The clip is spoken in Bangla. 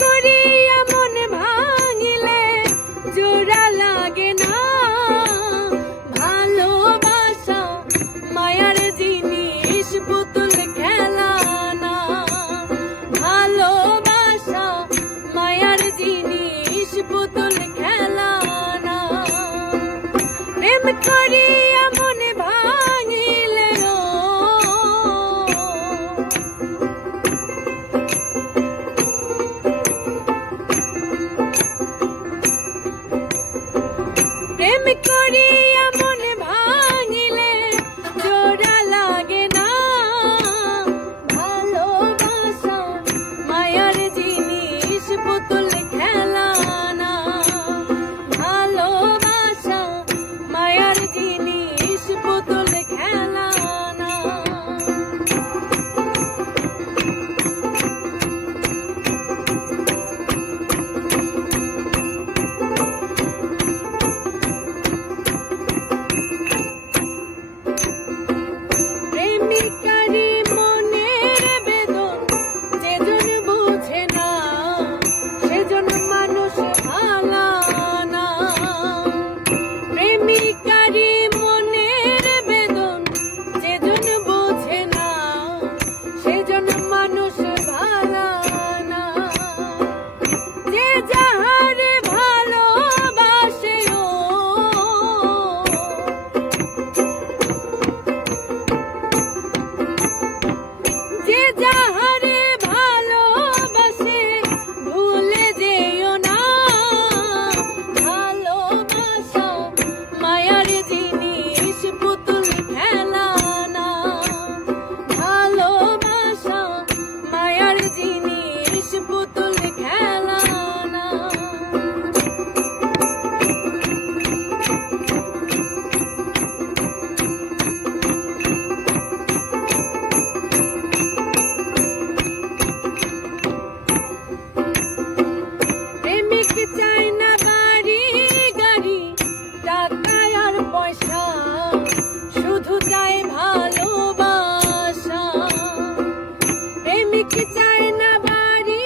করিয়া মন ভাঙিলে জোড়া লাগে না, ভালোবাসা মায়ার জিনিস পুতুল খেলা না, ভালোবাসা মায়ার জিনিস পুতুল খেলা না। প্রেম করিয়া মন ভাঙিলে প্রেম করিয়া মন ভাঙিলে জোড়া লাগে না, ভালোবাসা মায়ার জিনিস পুতুল খেলা না, ভালোবাসা মায়ার জিনিস পুতুল খেলা না। প্রেমিকারি মনের বেদন যেজন বুঝে না, সেজন মানুষ ভালা না। প্রেমিকারি মনের বেদন যেজন বুঝে না, সেজন মানুষ ভালা না। যে যাহারে ভালোবাসে যে যাহারে ভালোবাসে ভুলে যেও না, ভালোবাসা মায়ার জিনিস পুতুল খেলা না, ভালোবাসা মায়ার জিনিস পুতুল খেলা না। প্রেমিক চাই না বাড়ি গাড়ি টাকা আর পয়সা, শুধু চাই ভালোবাসা। প্রেমিক চাই না বাড়ি